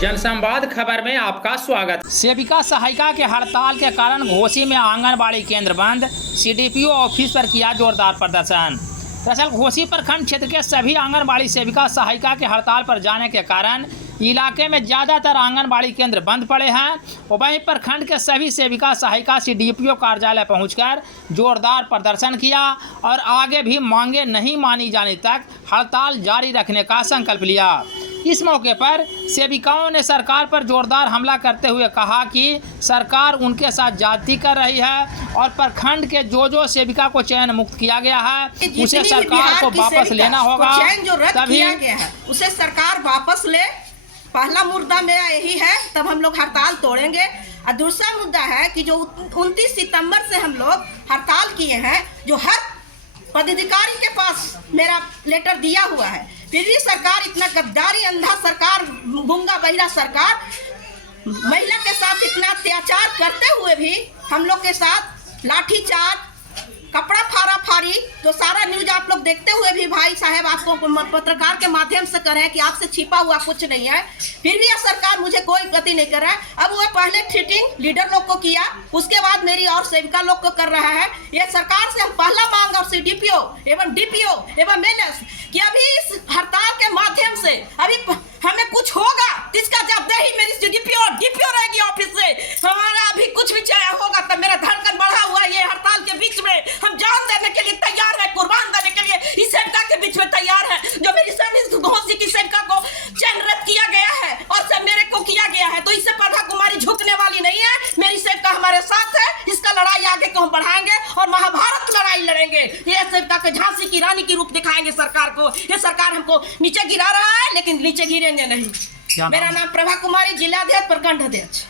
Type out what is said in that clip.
जनसंवाद खबर में आपका स्वागत। सेविका सहायिका के हड़ताल के कारण घोसी में आंगनबाड़ी केंद्र बंद, सीडीपीओ ऑफिस पर किया जोरदार प्रदर्शन। दरअसल घोसी प्रखंड क्षेत्र के सभी आंगनबाड़ी सेविका सहायिका के हड़ताल पर जाने के कारण इलाके में ज़्यादातर आंगनबाड़ी केंद्र बंद पड़े हैं। वहीं प्रखंड के सभी सेविका सहायिका सीडीपीओ कार्यालय पहुंचकर जोरदार प्रदर्शन किया और आगे भी मांगे नहीं मानी जाने तक हड़ताल जारी रखने का संकल्प लिया। इस मौके पर सेविकाओं ने सरकार पर जोरदार हमला करते हुए कहा कि सरकार उनके साथ ज्यादती कर रही है और प्रखंड के जो सेविका को चयन मुक्त किया गया है उसे सरकार को वापस लेना होगा। चयन जो रद्द किया गया है उसे सरकार वापस ले। पहला मुद्दा मेरा यही है, तब हम लोग हड़ताल तोड़ेंगे। और दूसरा मुद्दा है कि जो 29 सितंबर से हम लोग हड़ताल किए हैं, जो हर पदाधिकारी के पास मेरा लेटर दिया हुआ है, फिर भी सरकार इतना गद्दारी अंधा सरकार, गूंगा बहिरा सरकार, महिला के साथ इतना अत्याचार करते हुए भी हम लोग के साथ लाठीचार्ज, कपड़ा फाड़ा फाड़ी, जो सारा न्यूज आप लोग देखते हुए भी भाई साहब आपको पत्रकार के माध्यम से कह रहे हैं कि आपसे छिपा हुआ कुछ नहीं है, फिर भी यह सरकार मुझे कोई गति नहीं कर रहा है। अब वो पहले ट्रीटिंग लीडर लोग को किया, उसके बाद मेरी और सेविका लोग को कर रहा है। यह सरकार से हम पहला मांग और सीडीपीओ एवं डीपीओ एवं एलएस कि अभी इस हड़ताल के माध्यम से अभी हमें कुछ होगा, इसका जवाबदेही मेरी सीडीपीओ डीपीओ रहेगी ऑफिस से। हमारा अभी कुछ भी चाहे होगा तो मेरा धड़कन बढ़ा हुआ है। ये हड़ताल के बीच में हम जान देने के लिए तैयार है, कुर्बान देने के लिए इस सेविका के बीच में तैयार है। जो मेरी घोसी की सेविका को चयन रद्द किया गया है और सब मेरे को किया गया है, तो इससे प्रभा कुमारी झुकने वाली नहीं है। मेरी सेविका हमारे साथ है, इसका लड़ाई आगे को हम बढ़ाएंगे और महाभारत लड़ाई लड़ेंगे। ये सेविका के झांसी की रानी की रूप दिखाएंगे सरकार को। ये सरकार हमको नीचे गिरा रहा है, लेकिन नीचे गिरेंगे नहीं। मेरा नाम प्रभा कुमारी, जिलाध्यक्ष, प्रखंड अध्यक्ष।